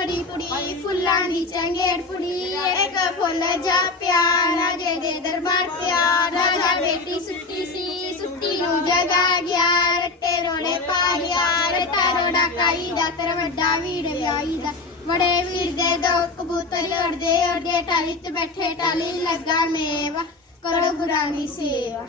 ਤੇਰੀ ਕੁੜੀ ਫੁੱਲਾਂ ਦੀ ਚੰਗੇੜ ਕੁੜੀ ਇੱਕ ਫੁੱਲ ਜਾਪਿਆ ਰਾਜੇ ਦੇ ਦਰਬਾਰ ਪਿਆ ਰਾਜਾ ਬੇਟੀ ਸੁੱਤੀ ਸੀ ਸੁੱਤੀ ਨੂੰ ਜਗਾ ਗਿਆ। ਰੱਟੇ ਰੋੜੇ ਪਾ ਗਿਆ ਰੱਟਾ ਰੋੜਾ ਕਾਈ ਦਾ, ਤਰ ਵੱਡਾ ਵੀੜ ਵਿਆਹੀ ਦਾ। ਬੜੇ ਵੀਰ ਦੇ ਦੋ ਕਬੂਤਰ ਉੜਦੇ ਉੜਦੇ ਟਾਲੀ ਤੇ ਬੈਠੇ ਟਾਲੀ ਲੱਗਾ ਮੇਵਾ। ਕਰੋ ਗੁਰਾਂ ਦੀ ਸੇਵਾ।